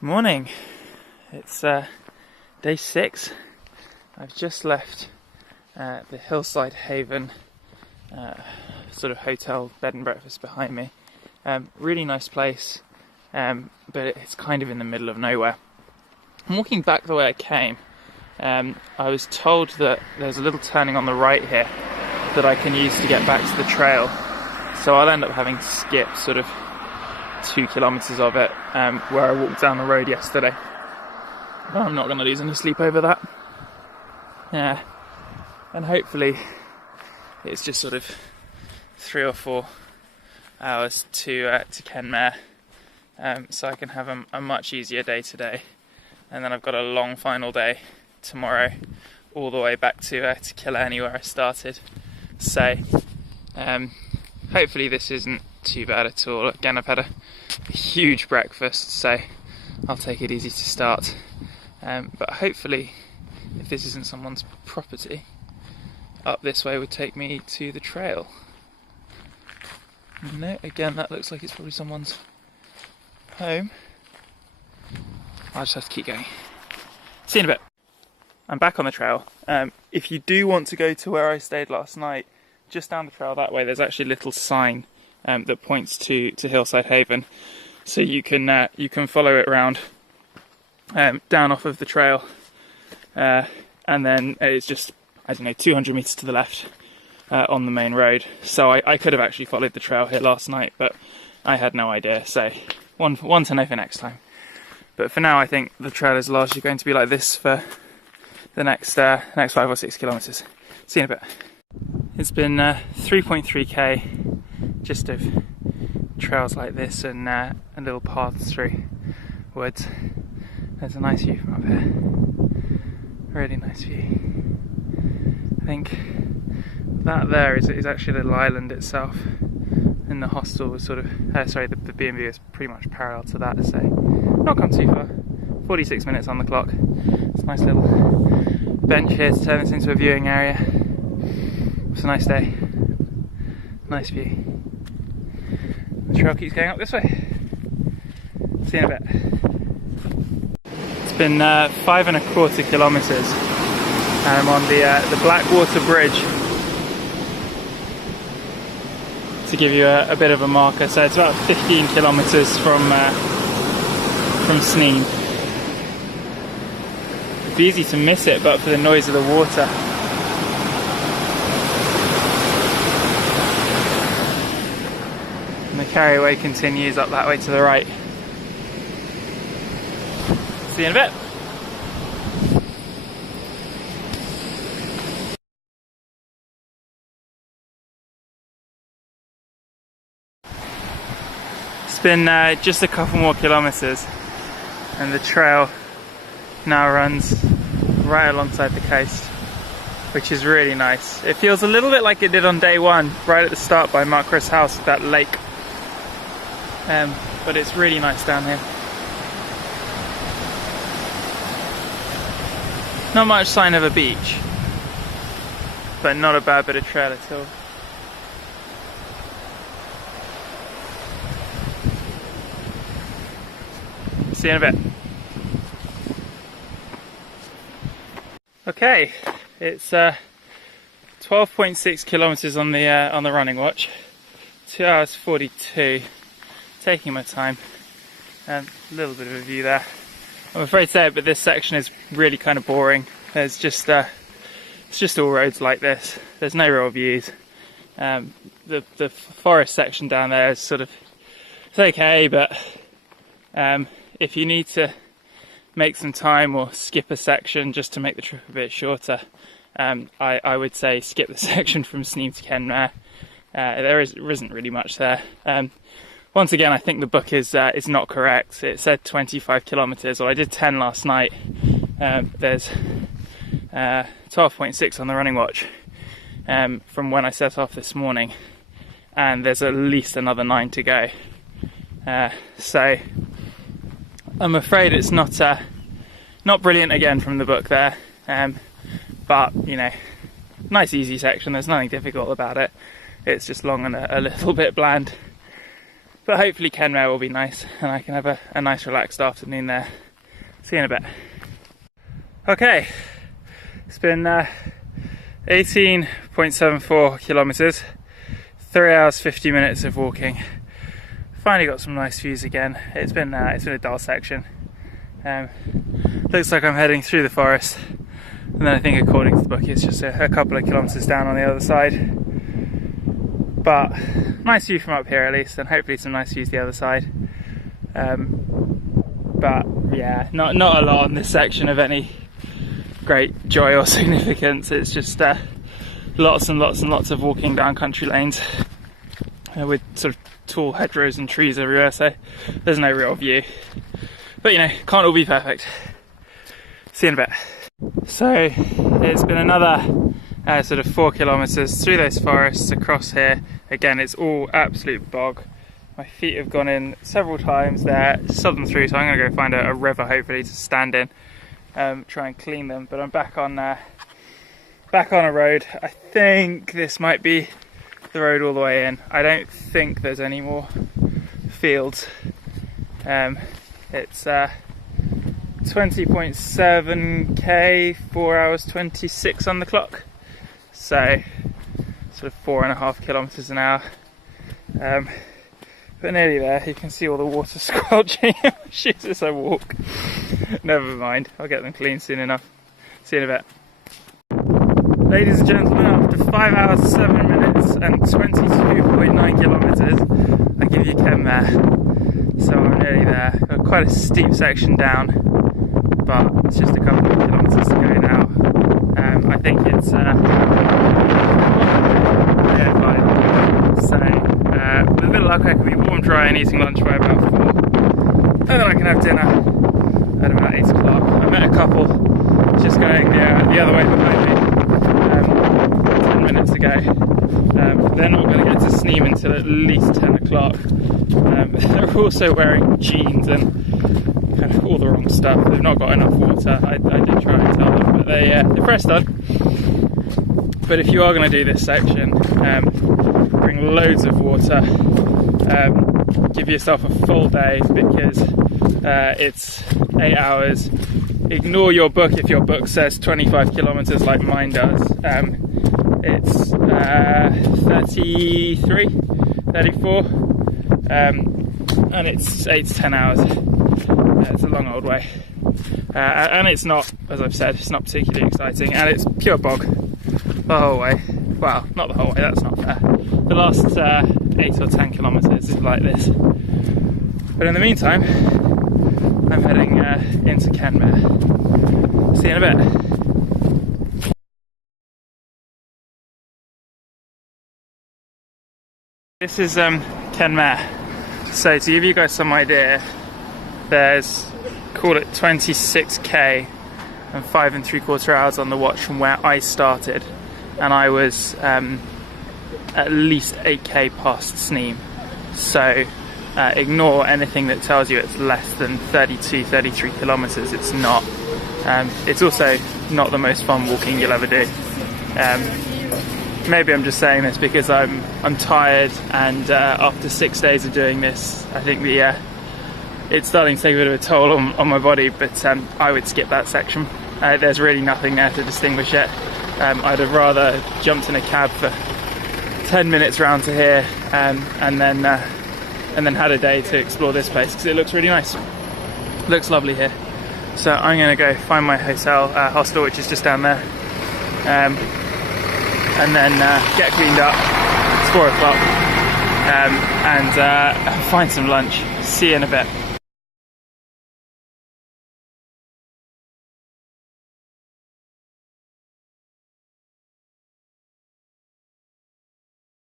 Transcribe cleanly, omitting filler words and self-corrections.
Morning. It's day 6. I've just left the Hillside Haven sort of hotel bed and breakfast behind me. Really nice place, but it's kind of in the middle of nowhere. I'm walking back the way I came. I was told that there's a little turning on the right here that I can use to get back to the trail, so I'll end up having to skip sort of 2 kilometres of it, where I walked down the road yesterday. But I'm not going to lose any sleep over that. Yeah, and hopefully it's just sort of 3 or 4 hours to Kenmare, so I can have a much easier day today. And then I've got a long final day tomorrow, all the way back to Kenmare where I started. So hopefully this isn't too bad at all. Again, I've had a huge breakfast, so I'll take it easy to start. But hopefully, if this isn't someone's property, up this way would take me to the trail. No, again, that looks like it's probably someone's home. I'll just have to keep going. See you in a bit. I'm back on the trail. If you do want to go to where I stayed last night, just down the trail that way, there's actually a little sign that points to Hillside Haven, so you can follow it around down off of the trail, and then it's just, I don't know, 200 metres to the left on the main road. So I could have actually followed the trail here last night, but I had no idea, so one to know for next time. But for now, I think the trail is largely going to be like this for the next 5 or 6 kilometres. See you in a bit. It's been 3.3k just of trails like this and little paths through woods. There's a nice view from up here. Really nice view. I think that there is actually the little island itself, and the hostel was sort of, the B&B is pretty much parallel to that, so not gone too far. 46 minutes on the clock. It's a nice little bench here to turn this into a viewing area. It's a nice day. Nice view. The trail keeps going up this way. See you in a bit. It's been 5.25 kilometres. I'm on the Blackwater Bridge, to give you a bit of a marker. So it's about 15 kilometres from Sneem. It'd be easy to miss it, but for the noise of the water. And the Kerry Way continues up that way to the right. See you in a bit. It's been just a couple more kilometres, and the trail now runs right alongside the coast, which is really nice. It feels a little bit like it did on day 1, right at the start by Mark's house with that lake. But it's really nice down here. Not much sign of a beach, but not a bad bit of trail at all. See you in a bit. Okay, it's 12.6 kilometres on the running watch. 2 hours 42. Taking my time. A little bit of a view there. I'm afraid to say it, but this section is really kind of boring. There's just it's just all roads like this. There's no real views. The forest section down there is sort of, it's okay, but if you need to make some time or skip a section just to make the trip a bit shorter, I would say skip the section from Sneem to Kenmare. There isn't really much there. Once again, I think the book is not correct. It said 25 kilometres, well I did 10 last night. There's 12.6 on the running watch from when I set off this morning, and there's at least another 9 to go. So I'm afraid it's not brilliant again from the book there, but you know, nice easy section. There's nothing difficult about it. It's just long and a little bit bland. But hopefully Kenmare will be nice and I can have a nice relaxed afternoon there. See you in a bit. Okay, it's been 18.74 kilometres, 3 hours 50 minutes of walking. Finally got some nice views again. It's been a dull section. Looks like I'm heading through the forest, and then I think according to the book it's just a couple of kilometres down on the other side. But nice view from up here at least, and hopefully some nice views the other side. But yeah, not a lot on this section of any great joy or significance. It's just lots and lots and lots of walking down country lanes with sort of tall hedgerows and trees everywhere, so there's no real view. But you know, can't all be perfect. See you in a bit. So it's been another sort of 4 kilometres through those forests across here. Again, it's all absolute bog. My feet have gone in several times there, sod them through, so I'm going to go find a river hopefully to stand in, try and clean them. But I'm back on a road. I think this might be the road all the way in. I don't think there's any more fields. It's 20.7k, 4 hours 26 on the clock, so sort of 4.5 kilometres an hour. But nearly there. You can see all the water squelching in my shoes as I walk. Never mind, I'll get them clean soon enough. See you in a bit. Ladies and gentlemen, after 5 hours 7 minutes and 22.9 kilometres, I give you Kenmare. So I'm nearly there. Got quite a steep section down, but it's just a couple of kilometres to go now. I think it's yeah, fine. So with a bit of luck I can be warm, dry and eating lunch by about 4, and then I can have dinner at about 8 o'clock. I met a couple just going the other way behind me 10 minutes ago. They're not going to get to Sneem until at least 10 o'clock. They're also wearing jeans and kind of all the wrong stuff. They've not got enough water. I did try and tell them, but they're pressed on. But if you are going to do this section, bring loads of water. Give yourself a full day because it's 8 hours. Ignore your book if your book says 25 kilometres like mine does. It's 33, 34, and it's 8 to 10 hours. It's a long old way. And it's not, as I've said, it's not particularly exciting, and it's pure bog the whole way. Well, not the whole way, that's not fair. The last 8 or 10 kilometres is like this. But in the meantime, I'm heading into Kenmare. See you in a bit. This is Kenmare. So to give you guys some idea, there's, call it 26k and 5 3/4 hours on the watch from where I started, and I was at least 8k past Sneem. So ignore anything that tells you it's less than 32, 33 kilometres. It's not. It's also not the most fun walking you'll ever do. Maybe I'm just saying this because I'm tired, and after 6 days of doing this, I think it's starting to take a bit of a toll on my body. But I would skip that section. There's really nothing there to distinguish it. I'd have rather jumped in a cab for 10 minutes round to here, and then had a day to explore this place because it looks really nice. It looks lovely here. So I'm going to go find my hostel, which is just down there. And then get cleaned up. It's 4 o'clock, and find some lunch. See you in a bit.